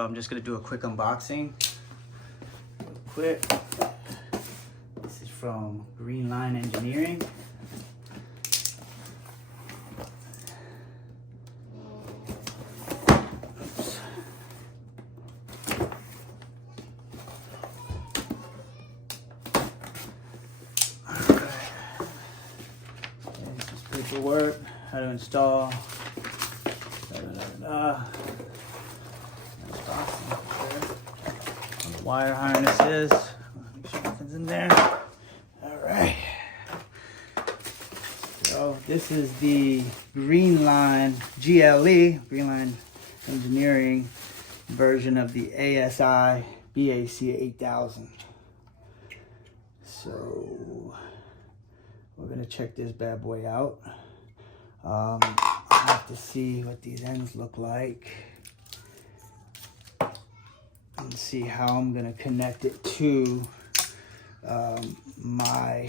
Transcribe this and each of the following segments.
so I'm just gonna do a quick unboxing. Real quick. This is from Green Line Engineering. Paperwork, how to install. The wire harnesses. Make sure nothing's in there. All right. So this is the Green Line GLE, Green Line Engineering version of the ASI BAC8000. So we're gonna check this bad boy out. I have to see what these ends look like and see how I'm gonna connect it to my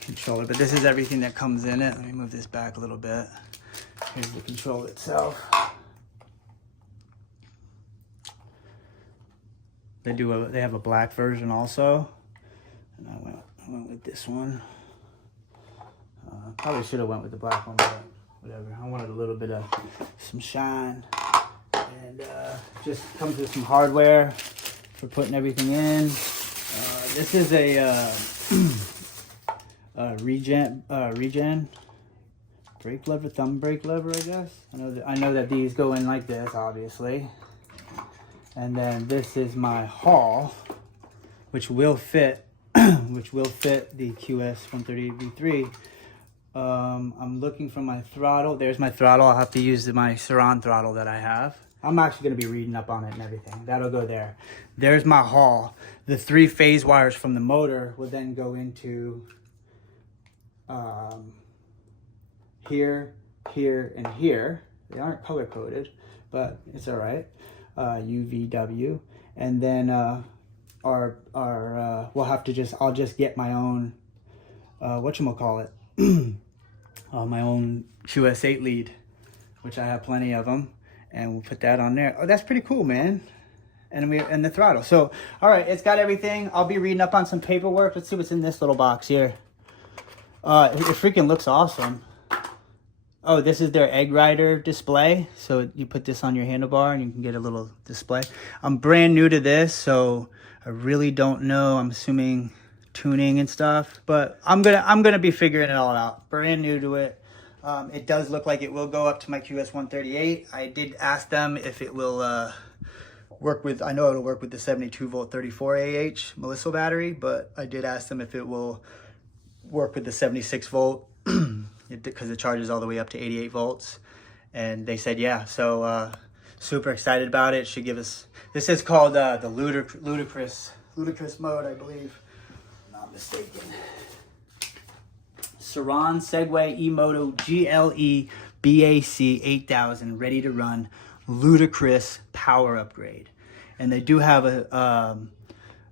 controller. But this is everything that comes in it. Let me move this back a little bit. Here's the controller itself. They have a black version also, and I went with this one. Probably should have went with the black one, but whatever. I wanted a little bit of some shine, and just comes with some hardware for putting everything in. This is a regen brake lever, thumb brake lever, I guess. I know that these go in like this, obviously. And then this is my haul, which will fit the QS138 V3. I'm looking for my throttle. There's my throttle. I'll have to use my Surron throttle that I have. I'm actually going to be reading up on it and everything. That'll go there. There's my haul. The 3 phase wires from the motor will then go into here, here, and here. They aren't color coded, but it's all right. UVW, and then we'll have to I'll just get my own whatchamacallit, my own QS8 lead, which I have plenty of them, and we'll put that on there. Oh, that's pretty cool, man. And the throttle. So all right, it's got everything. I'll be reading up on some paperwork. Let's see what's in this little box here. It freaking looks awesome. Oh, this is their egg rider display. So you put this on your handlebar and you can get a little display. I'm brand new to this, so I really don't know. I'm assuming tuning and stuff, but I'm gonna be figuring it all out. Brand new to it. It does look like it will go up to my QS138. I did ask them if it will work with, I know it'll work with the 72 volt 34 AH Melissa battery, but I did ask them if it will work with the 76 volt because it charges all the way up to 88 volts, and they said yeah. So super excited about it. Should give us, this is called the ludicrous mode, I believe, if I'm not mistaken. Surron Segway E-Moto GLE BAC8000 ready to run ludicrous power upgrade. And they do have a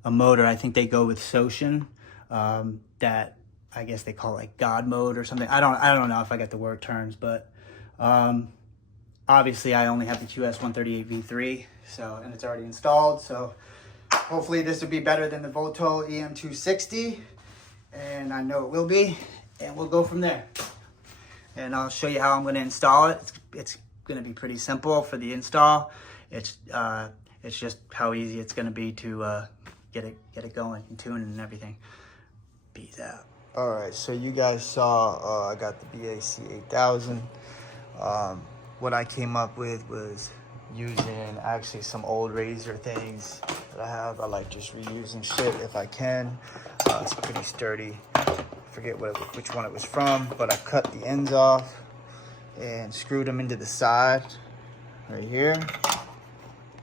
motor. I think they go with Surron, that I guess they call it like God mode or something. I don't know if I got the word terms, but obviously I only have the QS138 V3, so, and it's already installed. So hopefully this will be better than the Volto EM260, and I know it will be, and we'll go from there. And I'll show you how I'm going to install it. It's going to be pretty simple for the install. It's just how easy it's going to be to get it going and tune and everything. Peace out. All right, so you guys saw I got the BAC8000. What I came up with was using actually some old razor things that I have. I like just reusing shit if I can. It's pretty sturdy. I forget which one it was from, but I cut the ends off and screwed them into the side right here.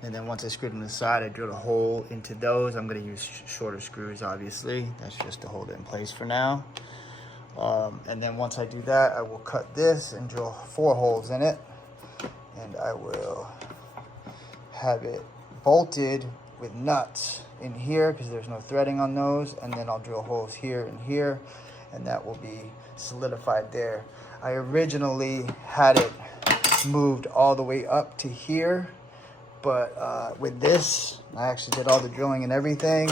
And then once I screwed them to the side, I drilled a hole into those. I'm going to use shorter screws, obviously. That's just to hold it in place for now. And then once I do that, I will cut this and drill 4 holes in it. And I will have it bolted with nuts in here because there's no threading on those. And then I'll drill holes here and here, and that will be solidified there. I originally had it moved all the way up to here, But with this, I actually did all the drilling and everything,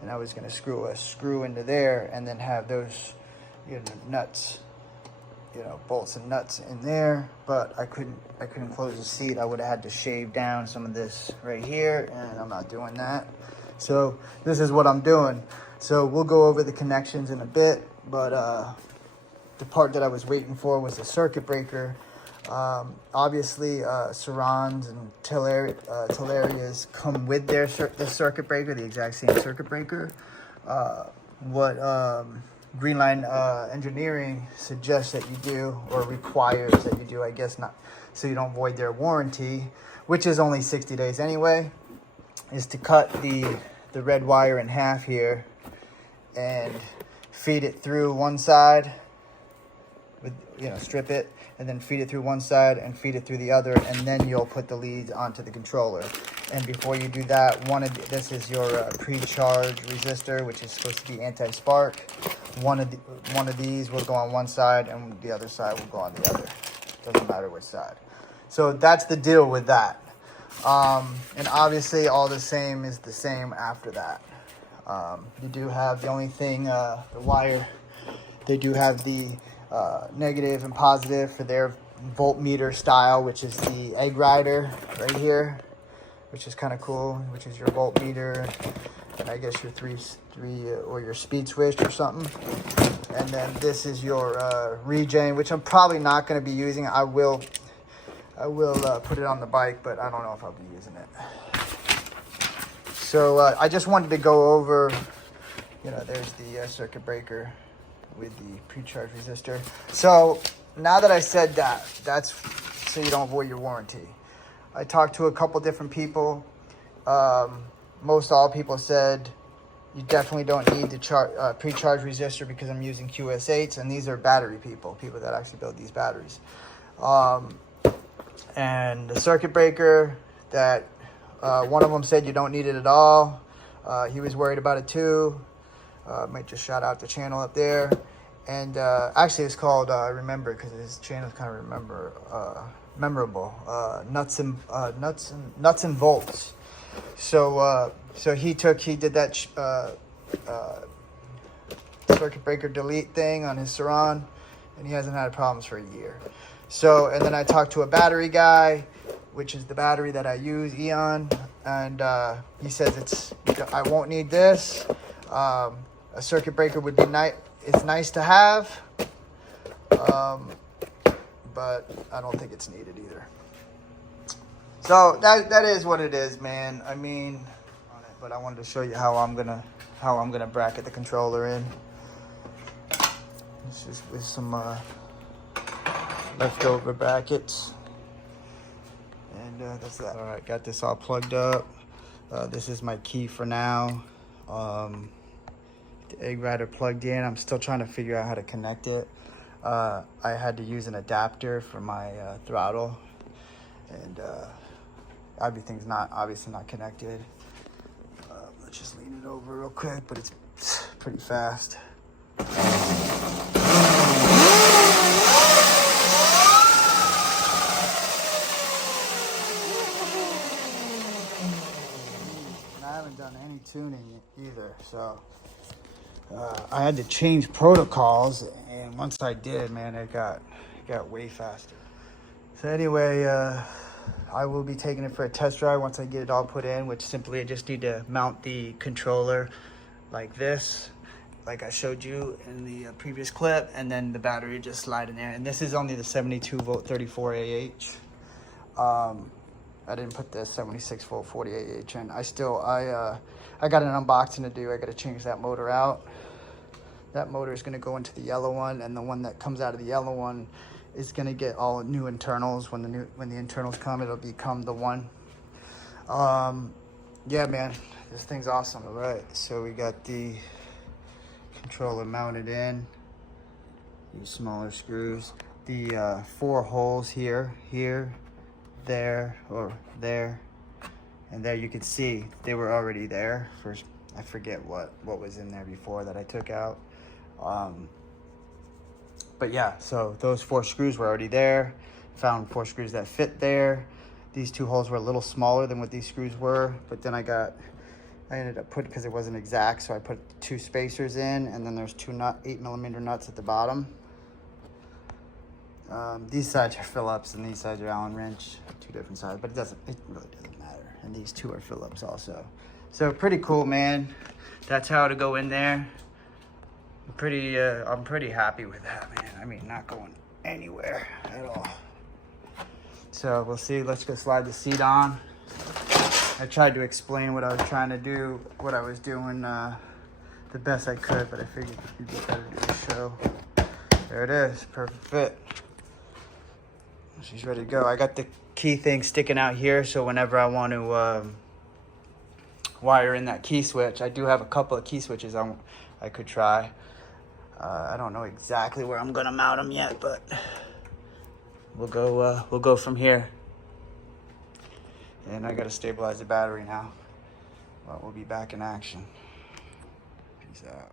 and I was gonna screw a screw into there and then have those, you know, nuts, you know, bolts and nuts in there. But I couldn't close the seat. I would have had to shave down some of this right here, and I'm not doing that. So this is what I'm doing. So we'll go over the connections in a bit, but the part that I was waiting for was the circuit breaker. Obviously, Surrons and Tellurias come with the circuit breaker, the exact same circuit breaker. What Greenline Engineering suggests that you do, or requires that you do, I guess not, so you don't void their warranty, which is only 60 days anyway, is to cut the red wire in half here and feed it through one side with, you know, strip it, and then feed it through one side and feed it through the other, and then you'll put the leads onto the controller. And before you do that, this is your pre-charge resistor, which is supposed to be anti-spark. One of these will go on one side, and the other side will go on the other. Doesn't matter which side. So that's the deal with that. And obviously, all the same is the same after that. You do have the only thing, the wire. They do have the negative and positive for their voltmeter style, which is the egg rider right here, which is kind of cool, which is your voltmeter, and I guess your three or your speed switch or something. And then this is your regen, which I'm probably not going to be using. I will put it on the bike, but I don't know if I'll be using it. So I just wanted to go over, you know, there's the circuit breaker with the pre-charge resistor. So now that I said that, that's so you don't void your warranty. I talked to a couple different people. Most all people said you definitely don't need the pre-charge resistor because I'm using QS8s, and these are battery people that actually build these batteries. And the circuit breaker, that one of them said you don't need it at all. He was worried about it too. Might just shout out the channel up there. And actually it's called, I remember because his channel is kind of memorable, nuts and bolts. So he did that circuit breaker delete thing on his Surron, and he hasn't had problems for a year. So, and then I talked to a battery guy, which is the battery that I use, Eon, and he says I won't need this. A circuit breaker would be nice. It's nice to have, but I don't think it's needed either. So that is what it is, man. I mean, but I wanted to show you how I'm gonna bracket the controller in. It's just with some leftover brackets, and that's that. All right, got this all plugged up. This is my key for now. The egg rider plugged in. I'm still trying to figure out how to connect it. I had to use an adapter for my throttle, and everything's obviously not connected. Let's just lean it over real quick, but it's pretty fast. And I haven't done any tuning either, so I had to change protocols, and once I did, man, it got way faster. So anyway, I will be taking it for a test drive once I get it all put in, which simply I just need to mount the controller like this, like I showed you in the previous clip, and then the battery just slide in there. And this is only the 72 volt 34 AH. I didn't put the 76 volt 48 AH in. I got an unboxing to do. I got to change that motor out. That motor is going to go into the yellow one, and the one that comes out of the yellow one is going to get all new internals. When the internals come, it'll become the one. Yeah, man, this thing's awesome. All right, so we got the controller mounted in. These smaller screws. The 4 holes here, there, or there, and there. You can see they were already there. First, I forget what was in there before that I took out. But yeah, so those 4 screws were already there. Found 4 screws that fit there. these two holes were a little smaller than what these screws were, but then I ended up putting, because it wasn't exact, so I put 2 spacers in, and then there's 2 8mm nuts at the bottom. These sides are Phillips and these sides are Allen wrench, 2 different sides, but it really doesn't matter. And these 2 are Phillips also. So pretty cool, man. That's how to go in there. I'm pretty happy with that, man. I mean, not going anywhere at all. So we'll see. Let's go slide the seat on. I tried to explain what I was trying to do, what I was doing the best I could, but I figured it'd be better to do a show. There it is, perfect fit. She's ready to go. I got the key thing sticking out here, so whenever I want to wire in that key switch, I do have a couple of key switches I could try. I don't know exactly where I'm gonna mount them yet, but we'll go from here. And I gotta stabilize the battery now. But we'll be back in action. Peace out.